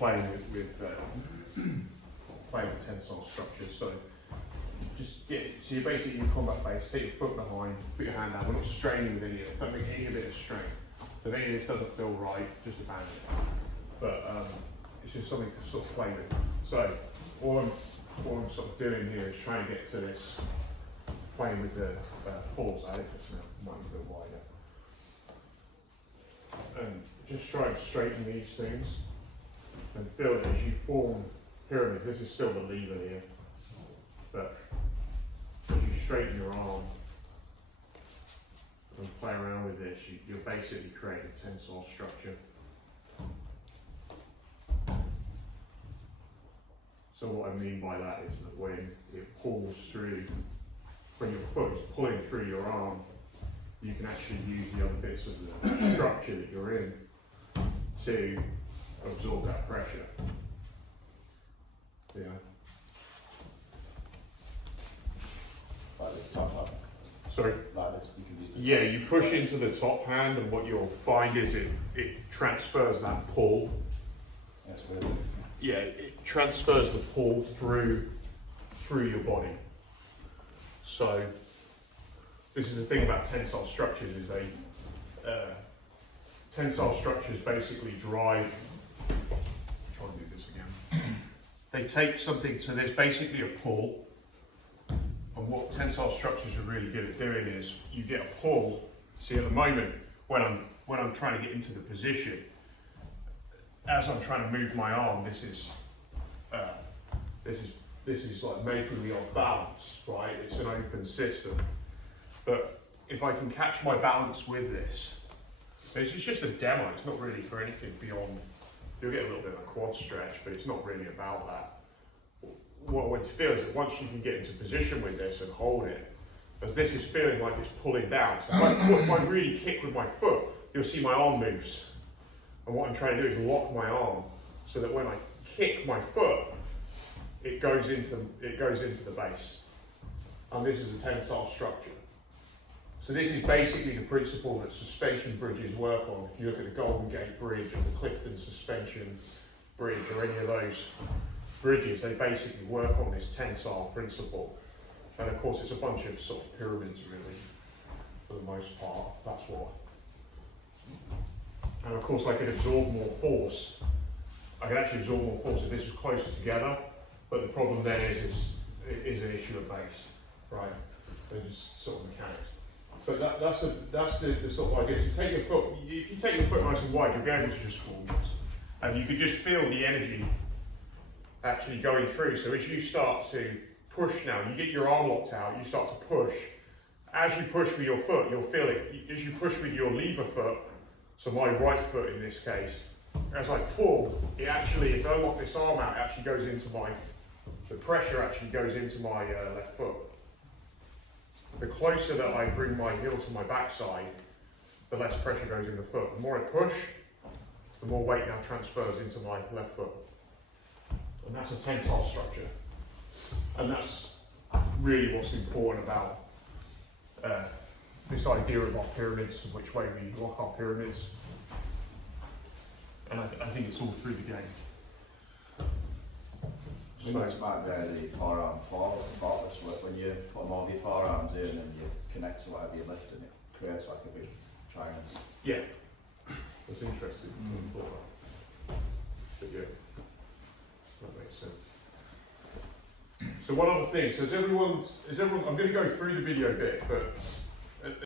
playing with tensile structures. So so you're basically in combat base, take your foot behind, put your hand down, we're not straining with any of it, don't make any bit of strain. So if any of this doesn't feel right, just abandon it. But it's just something to sort of play with. So all I'm sort of doing here is trying to get to this, playing with the falls out, just now, might be a bit wider. And just try and straighten these things and feel that as you form pyramids, this is still the lever here, but as you straighten your arm and play around with this, you'll basically create a tensile structure. So what I mean by that is that when it pulls through, when your foot is pulling through your arm, you can actually use the other bits of the structure that you're in to absorb that pressure. Yeah. Like this top hand. Sorry? Like this, you can use this. Yeah, you push into the top hand, and what you'll find is it transfers that pull. That's weird. Yeah, it transfers the pull through your body. So this is the thing about tensile structures, is tensile structures basically drive. Try and do this again. They take something, so there's basically a pull, and what tensile structures are really good at doing is you get a pull. See, at the moment when I'm trying to get into the position, as I'm trying to move my arm, this is like making me off balance, right? It's an open system. But if I can catch my balance with this, this is just a demo, it's not really for anything beyond, you'll get a little bit of a quad stretch, but it's not really about that. What I want to feel is that once you can get into position with this and hold it, as this is feeling like it's pulling down, so if I really kick with my foot, you'll see my arm moves. And what I'm trying to do is lock my arm so that when I kick my foot, it goes into the base. And this is a tensile structure. So this is basically the principle that suspension bridges work on. If you look at the Golden Gate Bridge or the Clifton Suspension Bridge or any of those bridges, they basically work on this tensile principle. And of course it's a bunch of sort of pyramids really, for the most part, that's what. And of course I could absorb more force. I could actually absorb more force if this was closer together, but the problem then is an issue of base, right? They're just sort of mechanics. But that's the sort of idea. So take your foot, if you take your foot nice and wide, you'll be able to just form this. And you can just feel the energy actually going through. So as you start to push now, you get your arm locked out, you start to push. As you push with your foot, you'll feel it. As you push with your lever foot, so my right foot in this case, as I pull, it actually, if I lock this arm out, it actually goes into the pressure actually goes into my left foot. The closer that I bring my heel to my backside, the less pressure goes in the foot. The more I push, the more weight now transfers into my left foot. And that's a tensile structure. And that's really what's important about this idea of our pyramids, and which way we lock our pyramids. And I think it's all through the game. I think it's about the forearm forward work. When you put more of your forearms in and you connect to whatever you're lifting, it creates like a big triangle. Yeah, that's interesting. But yeah, that makes sense. So one other thing, so is everyone, I'm going to go through the video bit, but